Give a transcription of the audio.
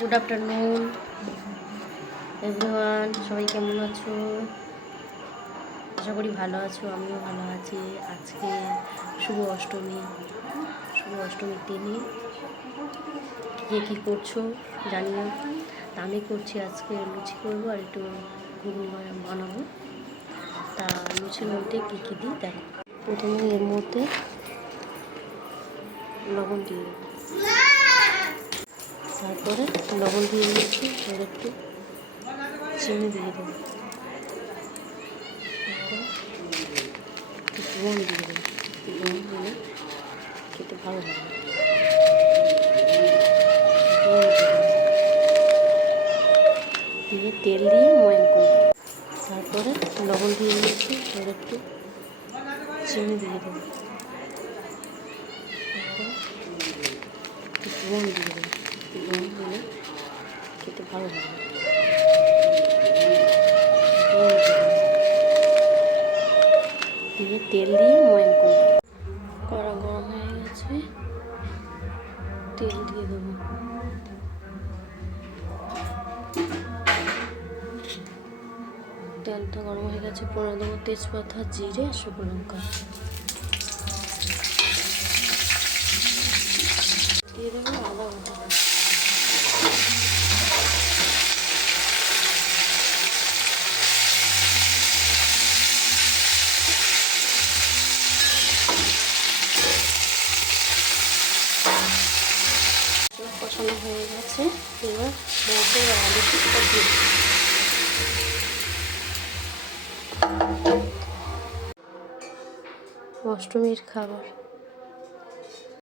Good afternoon everyone, সবাই কেমন আছো? আশা করি ভালো আছো, আমিও ভালো আছি। আজকে শুভ অষ্টমীর দিনে কে কী করছো জানিও। তা আমি করছি, আজকে লুচি করবো আর একটু ঘুগনি বানাবো। তা লুচির মধ্যে কী কী দিই দেখো। প্রথমে এর মধ্যে লবণ দিয়ে দেবো, তারপরে লবণ দিয়ে দিয়েছি, এবার একটু চিনি দিয়ে দেবো, একটু লবণ দিয়ে দেবো। লবণ দিলে খেতে ভালো লাগে। দিয়ে তেল দিয়ে ময়ান করবো, তারপরে লবণ দিয়ে দিয়েছি, এবার একটু চিনি দিয়ে দেবো, একটু লবণ দিয়ে দেবো। লবণ দিলে খেতে ভালো লাগে। দিয়ে তেল দিয়ে ময়ান করবো। কড়া গরম হয়ে গেছে, তেল দিয়ে দেবো। তেলটা গরম হয়ে গেছে, ফোড়ন দেবো তেজপাতা, জিরে, শুকনো লঙ্কা দিয়ে দেবো, আদা বাটা। কষানো হয়ে গেছে, এবার মটর আর আলু টুকটা দিয়ে অষ্টমীর খাবার।